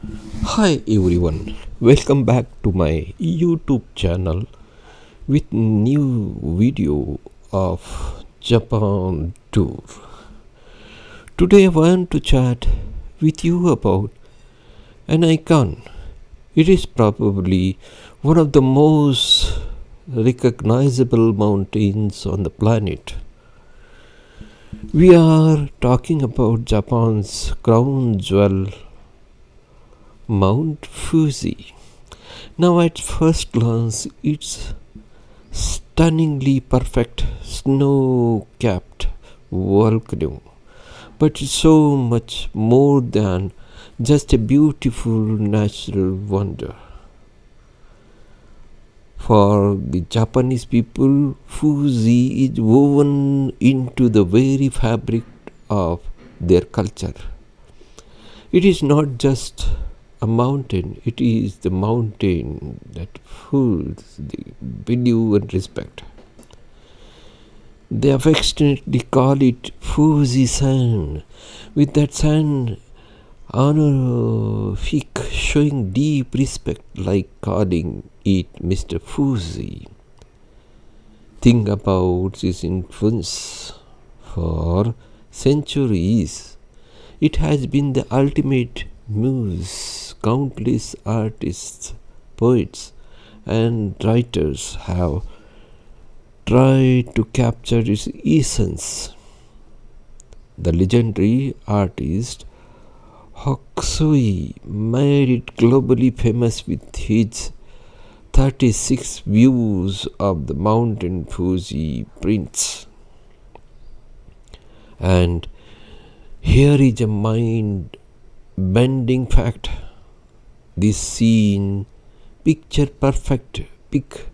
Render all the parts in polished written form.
Hi everyone, welcome back to my YouTube channel with new video of Japan tour. Today I want to chat with you about an icon. It is probably one of the most recognizable mountains on the planet. We are talking about Japan's crown jewel, Mount Fuji. Now, at first glance, it's stunningly perfect snow capped volcano, but it's so much more than just a beautiful natural wonder. For the Japanese people, Fuji is woven into the very fabric of their culture. It is not just a mountain, it is the mountain that holds the belief and respect. They affectionately call it Fujisan, with that san honorific showing deep respect, like calling it Mr. Fuji. Think about this influence. For centuries, it has been the ultimate muse. Countless artists, poets, and writers have tried to capture its essence. The legendary artist Hokusui made it globally famous with his 36 views of the mountain Fuji prints. And here is a mind-bending fact. This scene, picture perfect pic,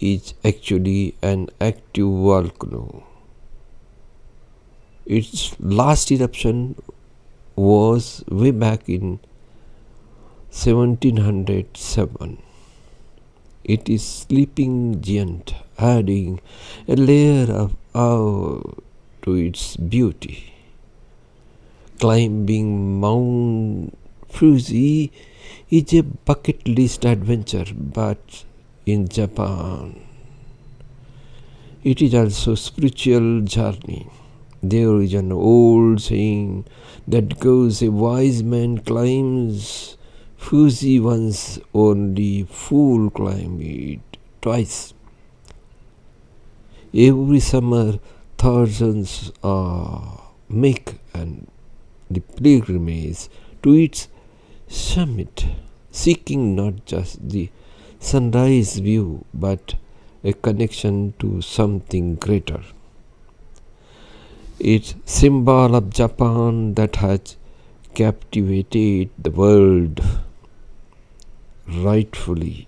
is actually an active volcano. Its last eruption was way back in 1707. It is sleeping giant, adding a layer of awe to its beauty. Climbing Mount Fuji is a bucket list adventure, but in Japan, it is also a spiritual journey. There is an old saying that goes, a wise man climbs Fuji once, only fool climb it twice. Every summer, thousands make the pilgrimage to its summit, seeking not just the sunrise view but a connection to something greater. It's symbol of Japan that has captivated the world, rightfully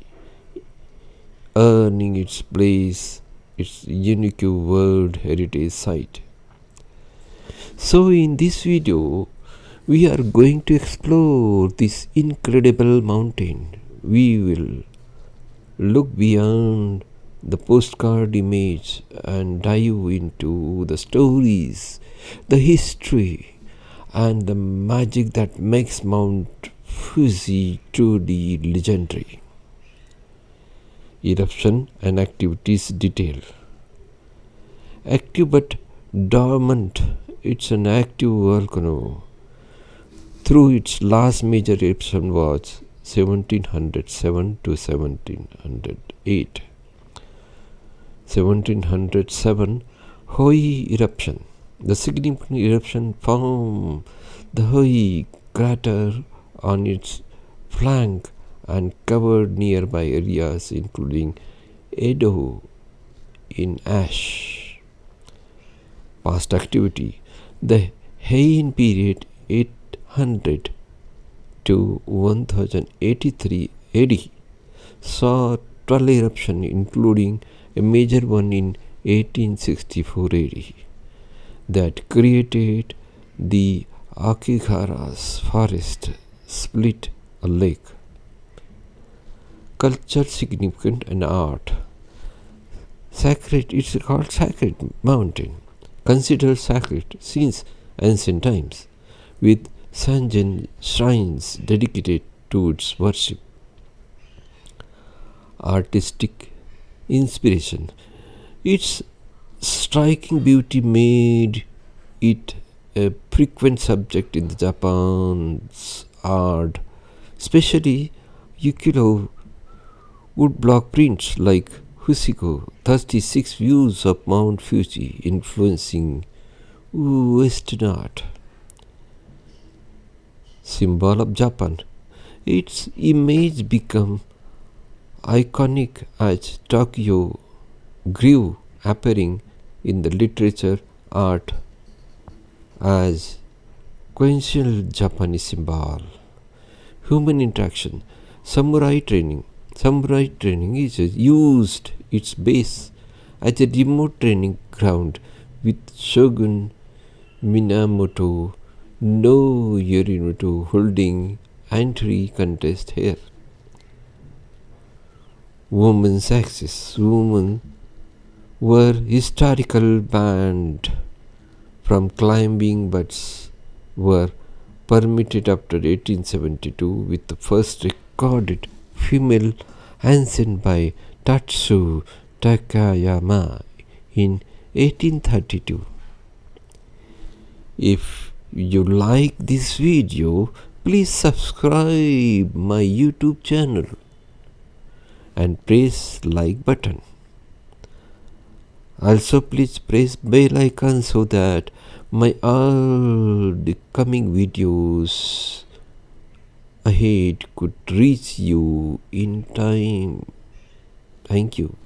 earning its place, its unique World Heritage Site. So in this video, we are going to explore this incredible mountain. We will look beyond the postcard image and dive into the stories, the history, and the magic that makes Mount Fuji truly legendary. Eruption and activities detail. Active but dormant, it's an active volcano. Through its last major eruption was 1707 to 1708. 1707 Hoi eruption. The significant eruption formed the Hoi crater on its flank and covered nearby areas including Edo in ash. Past activity. The Heian period 800 to 1083 AD saw 12 eruptions, including a major one in 1864 AD that created the Akigara's forest, split a lake. Culture significant and art. Sacred, it's called sacred mountain, considered sacred since ancient times, with Sanjan shrines dedicated to its worship. Artistic inspiration. Its striking beauty made it a frequent subject in Japan's art, especially ukiyo woodblock prints like Husiko 36 views of Mount Fuji influencing Western art. Symbol of Japan. Its image became iconic as Tokyo grew, appearing in the literature, art as quintessential Japanese symbol. Human interaction. Samurai training. Samurai training is used its base as a remote training ground with Shogun Minamoto no Yorinoto holding entry contest here. Women's access. Women were historical banned from climbing but were permitted after 1872 with the first recorded female ascent by Tatsu Takayama in 1832. If you like this video, please subscribe my YouTube channel and press like button. Also please press bell icon so that my all the coming videos ahead could reach you in time. Thank you.